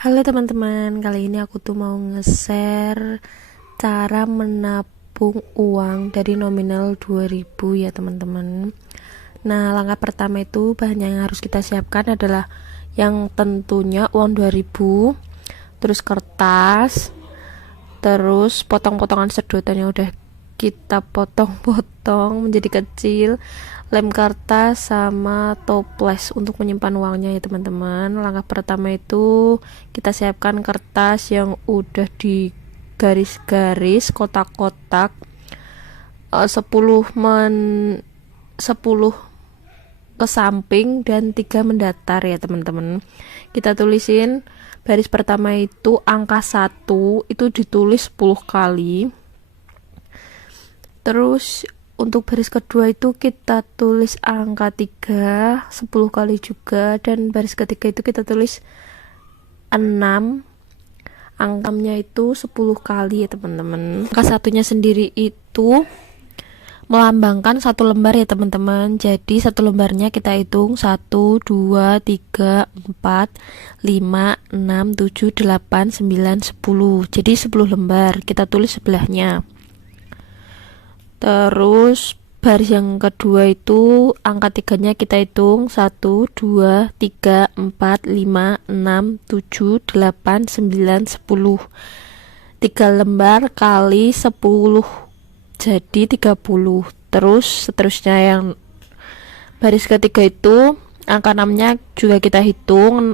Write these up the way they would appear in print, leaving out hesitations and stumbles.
Halo teman-teman, kali ini aku tuh mau nge-share cara menabung uang dari nominal 2000 ya teman-teman. Nah, langkah pertama itu bahan yang harus kita siapkan adalah yang tentunya uang 2000, terus kertas, terus potong-potongan sedotan yang udah kita potong-potong menjadi kecil, lem kertas, sama toples untuk menyimpan uangnya ya teman-teman. Langkah pertama itu kita siapkan kertas yang udah di garis-garis kotak-kotak 10 ke samping dan 3 mendatar ya teman-teman. Kita tulisin baris pertama itu angka 1 itu ditulis 10 kali. Terus untuk baris kedua itu kita tulis angka 3 10 kali juga, dan baris ketiga itu kita tulis 6, angkanya itu 10 kali ya teman-teman. Angka satunya sendiri itu melambangkan satu lembar ya teman-teman. Jadi satu lembarnya kita hitung 1, 2, 3, 4, 5, 6, 7, 8, 9, 10. Jadi 10 lembar kita tulis sebelahnya. Terus baris yang kedua itu angka tiganya kita hitung 1, 2, 3, 4, 5, 6, 7, 8, 9, 10. 3 lembar kali 10 jadi 30. Terus seterusnya yang baris ketiga itu angka 6 nya juga kita hitung,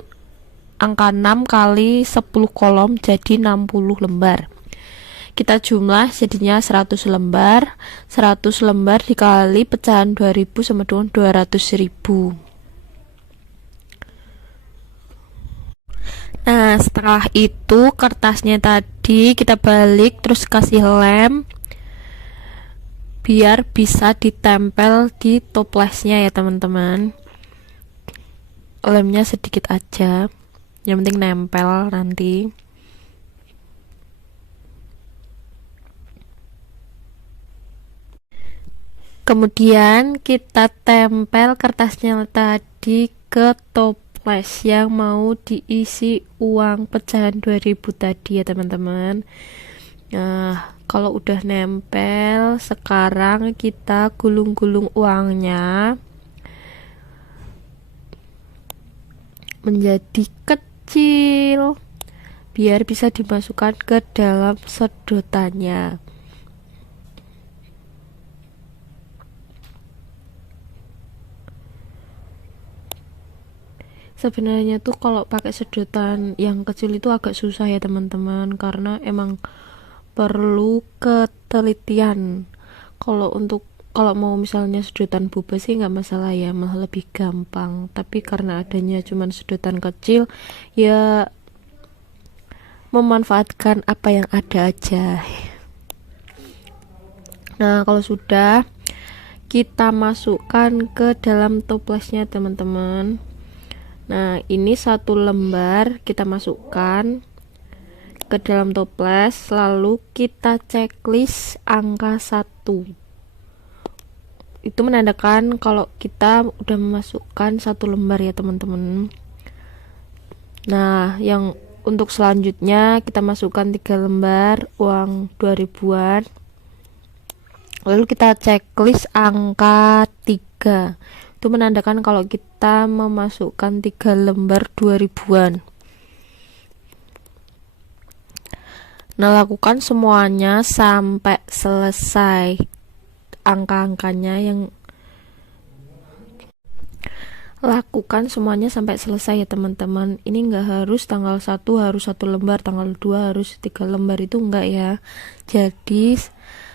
angka 6 kali 10 kolom jadi 60 lembar. Kita jumlah jadinya 100 lembar. 100 lembar dikali pecahan 2000 sama dengan 200.000. Nah, setelah itu kertasnya tadi kita balik terus kasih lem biar bisa ditempel di toplesnya ya teman-teman. Lemnya sedikit aja, yang penting nempel nanti. Kemudian kita tempel kertasnya tadi ke toples yang mau diisi uang pecahan 2000 tadi ya teman-teman. Nah, kalau udah nempel, sekarang kita gulung-gulung uangnya menjadi kecil biar bisa dimasukkan ke dalam sedotannya. Sebenarnya tuh kalau pakai sedotan yang kecil itu agak susah ya teman-teman, karena emang perlu ketelitian. Kalau mau misalnya sedotan boba sih nggak masalah ya, malah lebih gampang. Tapi karena adanya cuman sedotan kecil, ya memanfaatkan apa yang ada aja. Nah, kalau sudah kita masukkan ke dalam toplesnya teman-teman. Nah, ini satu lembar kita masukkan ke dalam toples, lalu kita checklist angka 1. Itu menandakan kalau kita udah memasukkan satu lembar ya teman-teman. Nah, yang untuk selanjutnya kita masukkan 3 lembar uang 2000-an. Lalu kita checklist angka 3. Itu menandakan kalau kita memasukkan 3 lembar 2000-an. Nah, lakukan semuanya sampai selesai angka-angkanya lakukan semuanya sampai selesai ya teman-teman. Ini enggak harus tanggal 1 harus 1 lembar, tanggal 2 harus 3 lembar, itu enggak ya. Jadi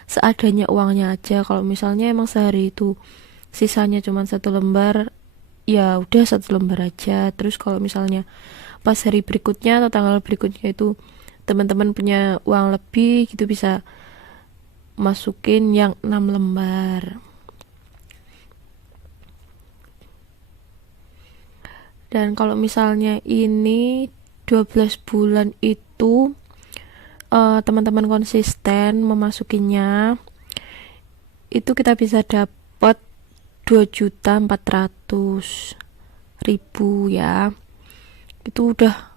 seadanya uangnya aja. Kalau misalnya emang sehari itu sisanya cuma 1 lembar, ya udah 1 lembar aja. Terus kalau misalnya pas hari berikutnya atau tanggal berikutnya itu teman-teman punya uang lebih gitu, bisa masukin yang 6 lembar. Dan kalau misalnya ini 12 bulan itu teman-teman konsisten memasukinya, itu kita bisa dapat 2.400.000 ya. Itu udah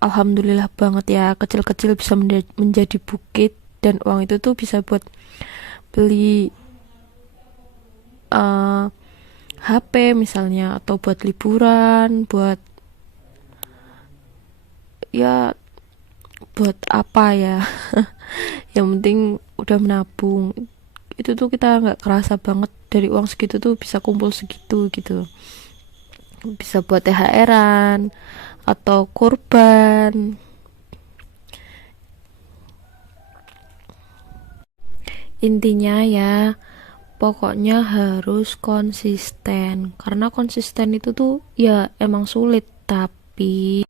alhamdulillah banget ya, kecil-kecil bisa menjadi bukit, dan uang itu tuh bisa buat beli eh, HP misalnya, atau buat liburan, buat ya buat apa ya. Yang penting udah menabung. Itu tuh kita nggak kerasa banget, dari uang segitu tuh bisa kumpul segitu gitu. Bisa buat THR-an atau kurban. Intinya ya, pokoknya harus konsisten. Karena konsisten itu tuh ya emang sulit, tapi